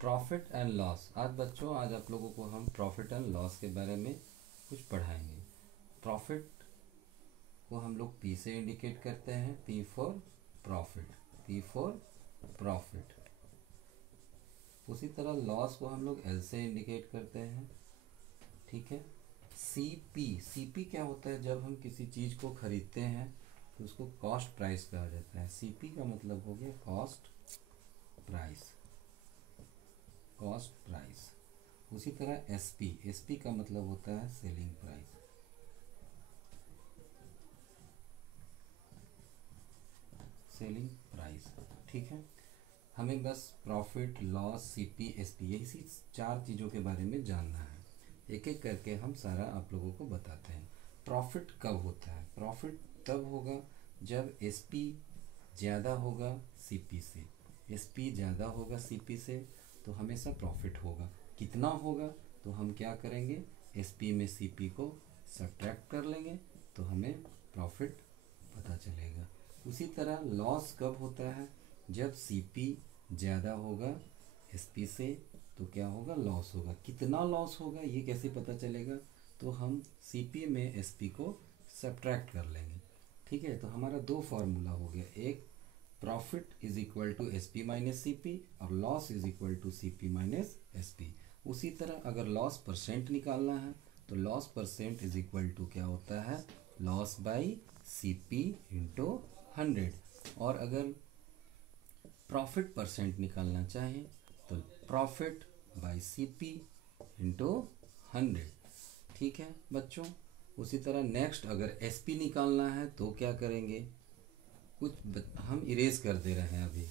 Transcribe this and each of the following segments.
Profit and loss. आज बच्चों, आज आप लोगों को हम प्रॉफिट एंड लॉस के बारे में कुछ पढ़ाएंगे। प्रॉफिट को हम लोग पी से इंडिकेट करते हैं, P for profit, P for profit. उसी तरह लॉस को हम लोग एल से इंडिकेट करते हैं, ठीक है। सी पी, सी पी क्या होता है? जब हम किसी चीज़ को खरीदते हैं तो उसको कॉस्ट प्राइस कहा जाता है। सी पी का मतलब हो गया कॉस्ट प्राइस, कॉस्ट प्राइस। उसी तरह एस पी, एस पी का मतलब होता है सेलिंग प्राइस, सेलिंग प्राइस, ठीक है। हमें बस profit, loss, C P, S P, यही चार चीज़ों के बारे में जानना है। एक एक करके हम सारा आप लोगों को बताते हैं। प्रॉफिट कब होता है? प्रॉफिट तब होगा जब एस पी ज़्यादा होगा सी पी से। एस पी ज़्यादा होगा सी पी से तो हमेशा प्रॉफिट होगा। कितना होगा? तो हम क्या करेंगे, एस पी में सी पी को सब्ट्रैक्ट कर लेंगे तो हमें प्रॉफिट पता चलेगा। उसी तरह लॉस कब होता है? जब सी पी ज़्यादा होगा एस पी से तो क्या होगा, लॉस होगा। कितना लॉस होगा ये कैसे पता चलेगा? तो हम सी पी में एस पी को सब्ट्रैक्ट कर लेंगे, ठीक है। तो हमारा दो फार्मूला हो गया, एक profit is equal to S P minus C P और loss is equal to C P minus S P. उसी तरह अगर लॉस परसेंट निकालना है तो loss percent is equal to क्या होता है, loss by C P into 100। और अगर प्रॉफिट परसेंट निकालना चाहें तो profit by C P into 100, ठीक है बच्चों। उसी तरह नेक्स्ट अगर एस पी निकालना है तो क्या करेंगे, हम इरेज कर दे रहे हैं अभी।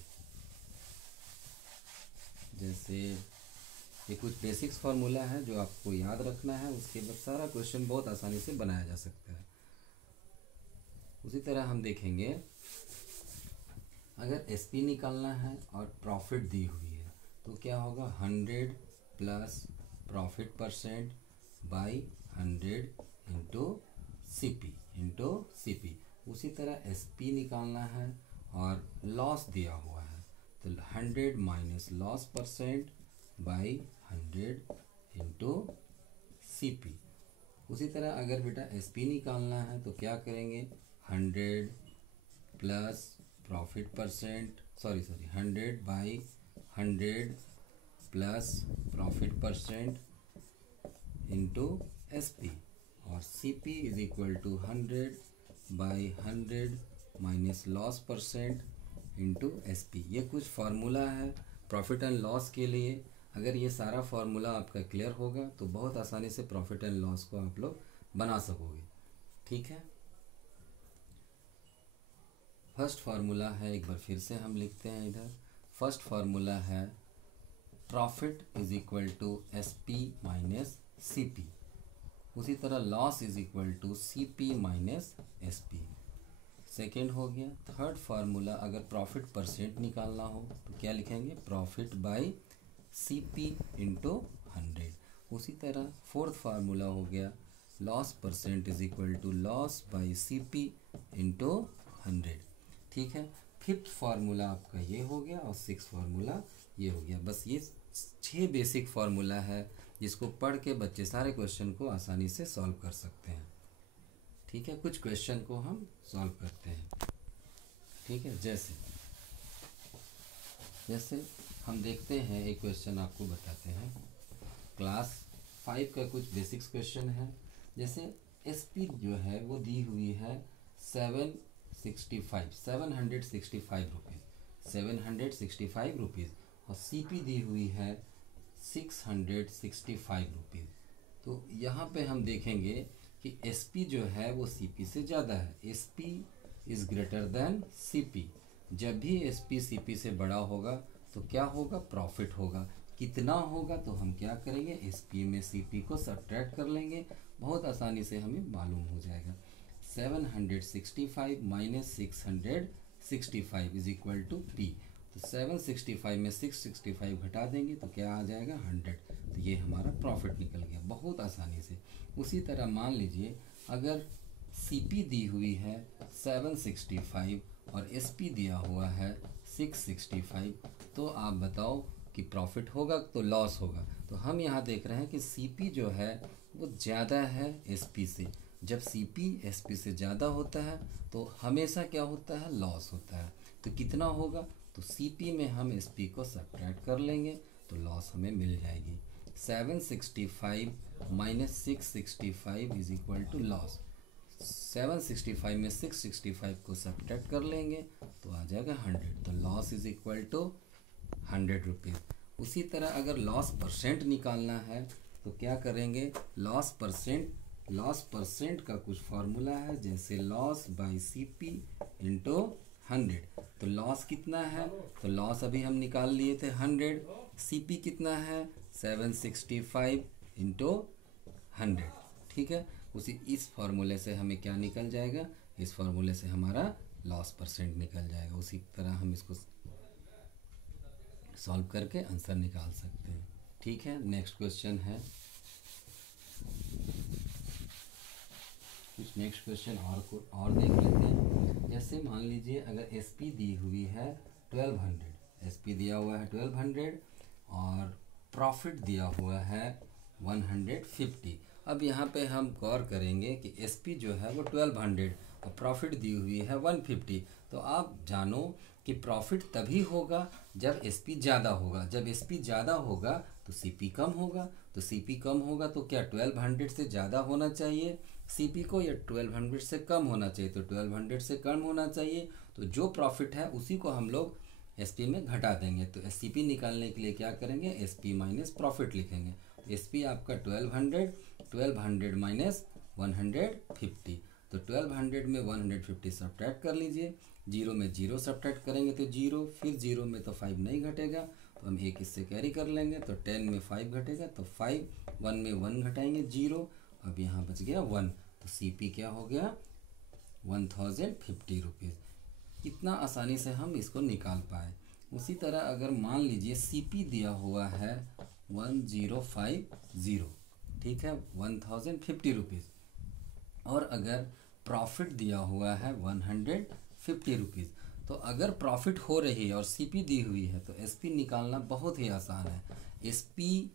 जैसे ये कुछ बेसिक्स फार्मूला है जो आपको याद रखना है, उसके बाद सारा क्वेश्चन बहुत आसानी से बनाया जा सकता है। उसी तरह हम देखेंगे अगर एस पी निकालना है और प्रॉफिट दी हुई है तो क्या होगा, 100 plus profit percent by 100 into C P. उसी तरह एस पी निकालना है और लॉस दिया हुआ है तो 100 minus loss percent by 100 into C P. उसी तरह अगर बेटा एस पी निकालना है तो क्या करेंगे, 100 plus profit percent, 100 by 100 plus profit percent into S P. और C P is equal to 100 by 100 minus loss percent into S P. ये कुछ फार्मूला है प्रॉफिट एंड लॉस के लिए। अगर ये सारा फार्मूला आपका क्लियर होगा तो बहुत आसानी से प्रॉफिट एंड लॉस को आप लोग बना सकोगे, ठीक है। फर्स्ट फार्मूला है, एक बार फिर से हम लिखते हैं इधर। फर्स्ट फार्मूला है profit is equal to S P minus C P. उसी तरह loss is equal to C P minus S P, second हो गया। थर्ड फार्मूला अगर प्रॉफिट परसेंट निकालना हो तो क्या लिखेंगे, profit by C P into 100। उसी तरह फोर्थ फार्मूला हो गया loss percent is equal to loss by C P into 100, ठीक है। फिफ्थ फार्मूला आपका ये हो गया और सिक्स फार्मूला ये हो गया। बस ये 6 बेसिक फार्मूला है जिसको पढ़ के बच्चे सारे क्वेश्चन को आसानी से सॉल्व कर सकते हैं, ठीक है। कुछ क्वेश्चन को हम सॉल्व करते हैं, ठीक है। जैसे हम देखते हैं, एक क्वेश्चन आपको बताते हैं। क्लास 5 का कुछ बेसिक्स क्वेश्चन है। जैसे एस पी जो है वो दी हुई है 765 रुपीज़, 765 रुपीज़, और सी पी दी हुई है 665 रुपीज़। तो यहाँ पे हम देखेंगे कि एस पी जो है वो सी पी से ज़्यादा है। S P is greater than C P. जब भी एस पी सी पी से बड़ा होगा तो क्या होगा, प्रॉफिट होगा। कितना होगा तो हम क्या करेंगे, एस पी में सी पी को सब्ट्रैक्ट कर लेंगे, बहुत आसानी से हमें मालूम हो जाएगा। 765 minus 665 is equal to P. तो 765 में 665 घटा देंगे तो क्या आ जाएगा, 100। तो ये हमारा प्रॉफिट निकल गया बहुत आसानी से। उसी तरह मान लीजिए अगर सी पी दी हुई है 765 और एस पी दिया हुआ है 665, तो आप बताओ कि प्रॉफिट होगा तो लॉस होगा। तो हम यहाँ देख रहे हैं कि सीपी जो है वो ज़्यादा है एसपी से। जब सीपी एसपी से ज़्यादा होता है तो हमेशा क्या होता है, लॉस होता है। तो कितना होगा, तो सीपी में हम एसपी को सब्ट्रैक्ट कर लेंगे तो लॉस हमें मिल जाएगी। 765 minus 665 is equal to loss. 765 में 665 को सब्ट्रैक्ट कर लेंगे तो आ जाएगा 100। तो loss is equal to 100 rupees. उसी तरह अगर लॉस परसेंट निकालना है तो क्या करेंगे, लॉस परसेंट का कुछ फॉर्मूला है, जैसे लॉस बाई सीपी इंटू 100। तो लॉस कितना है, तो लॉस अभी हम निकाल लिए थे 100। सीपी कितना है 765 इंटू 100। ठीक है, उसी इस फॉर्मूले से हमें क्या निकल जाएगा, इस फॉर्मूले से हमारा लॉस परसेंट निकल जाएगा। उसी तरह हम इसको सॉल्व करके आंसर निकाल सकते हैं। ठीक है, नेक्स्ट क्वेश्चन है, कुछ नेक्स्ट क्वेश्चन और देख लेते हैं। जैसे मान लीजिए अगर एसपी दी हुई है 1200, एसपी दिया हुआ है 1200 और प्रॉफिट दिया हुआ है 150। अब यहाँ पे हम गौर करेंगे कि एसपी जो है वो 1200 और प्रॉफिट दी हुई है 150। तो आप जानो कि प्रॉफिट तभी होगा जब एसपी ज़्यादा होगा। जब एसपी ज़्यादा होगा तो सीपी कम होगा। तो सीपी कम होगा तो क्या 1200 से ज़्यादा होना चाहिए सीपी को, या 1200 से कम होना चाहिए? तो 1200 से कम होना चाहिए। तो जो प्रॉफिट है उसी को हम लोग एसपी में घटा देंगे। तो सीपी निकालने के लिए क्या करेंगे, एसपी माइनस प्रॉफिट लिखेंगे। तो एसपी आपका 1200 माइनस 150। तो 1200 में 150 सब्ट्रैक्ट कर लीजिए। 0 में 0 सब्ट्रैक्ट करेंगे तो 0, फिर 0 में तो 5 नहीं घटेगा तो हम 1 इससे कैरी कर लेंगे। तो 10 में 5 घटेगा तो 5, 1 में 1 घटाएंगे 0, अब यहाँ बच गया 1। तो सीपी क्या हो गया 1050 रुपीज़। कितना आसानी से हम इसको निकाल पाए। उसी तरह अगर मान लीजिए सीपी दिया हुआ है 1050, ठीक है, 1050 रुपीज़, और अगर प्रॉफिट दिया हुआ है 150 रुपीज़। तो अगर प्रॉफिट हो रही है और सीपी दी हुई है तो एसपी निकालना बहुत ही आसान है। एसपी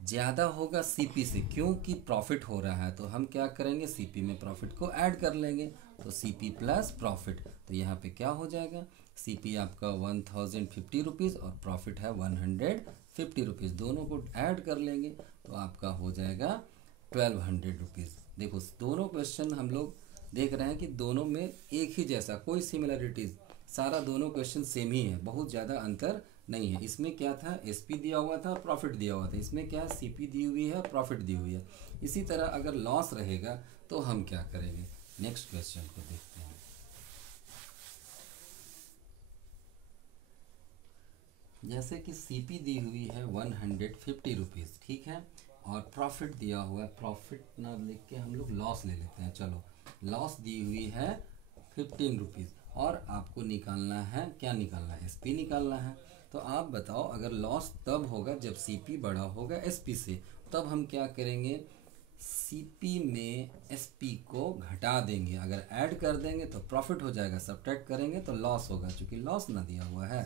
ज़्यादा होगा सीपी से क्योंकि प्रॉफिट हो रहा है। तो हम क्या करेंगे, सीपी में प्रॉफिट को ऐड कर लेंगे। तो सीपी प्लस प्रॉफिट, तो यहाँ पे क्या हो जाएगा, सीपी आपका 1050 रुपीज़ और प्रॉफिट है 150 रुपीज़, दोनों को ऐड कर लेंगे तो आपका हो जाएगा 1200 रुपीज़। देखो दोनों क्वेश्चन हम लोग देख रहे हैं कि दोनों में एक ही जैसा, कोई सिमिलरिटीज़, सारा दोनों क्वेश्चन सेम ही है, बहुत ज़्यादा अंतर नहीं है। इसमें क्या था, एसपी दिया हुआ था और प्रॉफिट दिया हुआ था। इसमें क्या है, सीपी दी हुई है, प्रॉफिट दी हुई है। इसी तरह अगर लॉस रहेगा तो हम क्या करेंगे, नेक्स्ट क्वेश्चन को देखते हैं। जैसे कि सीपी दी हुई है 150 रुपीज़, ठीक है, और प्रॉफिट दिया हुआ है, प्रॉफिट ना लिख के हम लोग लॉस ले लेते हैं। चलो, लॉस दी हुई है 15 रुपीज़ और आपको निकालना है, क्या निकालना है, एसपी निकालना है। तो आप बताओ, अगर लॉस तब होगा जब सीपी बड़ा होगा एसपी से, तब हम क्या करेंगे, सीपी में एसपी को घटा देंगे। अगर ऐड कर देंगे तो प्रॉफिट हो जाएगा, सब्ट्रैक्ट करेंगे तो लॉस होगा, क्योंकि लॉस ना दिया हुआ है।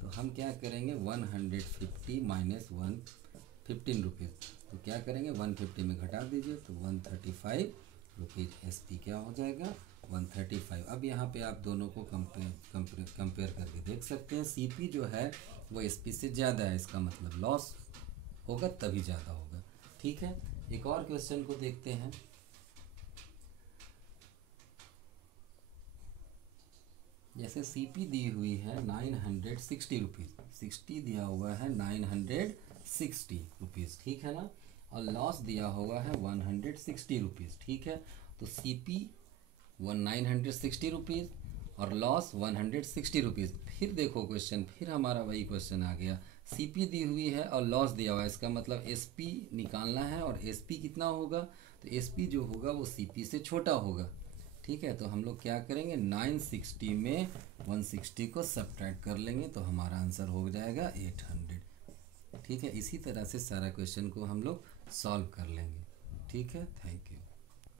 तो हम क्या करेंगे, 150 माइनस 115 रुपीज़, तो क्या करेंगे 150 में घटा दीजिए तो 135 रुपीज़। एसपी क्या हो जाएगा 135। अब यहाँ पे आप दोनों को कंपेयर करके देख सकते हैं। सीपी जो है वो एसपी से ज़्यादा है, इसका मतलब लॉस होगा तभी ज़्यादा होगा। ठीक है, एक और क्वेश्चन को देखते हैं। जैसे सीपी दी हुई है 960 रुपीज़, 60 दिया हुआ है 960 रुपीज़, ठीक है ना, और लॉस दिया हुआ है 160 रुपीज़, ठीक है। तो सीपी 960 रुपीज़ और लॉस 160 रुपीज़। फिर देखो क्वेश्चन, फिर हमारा वही क्वेश्चन आ गया, सीपी दी हुई है और लॉस दिया हुआ है, इसका मतलब एसपी निकालना है, और एसपी कितना होगा, तो एसपी जो होगा वो सीपी से छोटा होगा। ठीक है, तो हम लोग क्या करेंगे, 960 में 160 को सब्ट्रैक्ट कर लेंगे तो हमारा आंसर हो जाएगा 800। ठीक है, इसी तरह से सारा क्वेश्चन को हम लोग सॉल्व कर लेंगे। ठीक है, थैंक यू।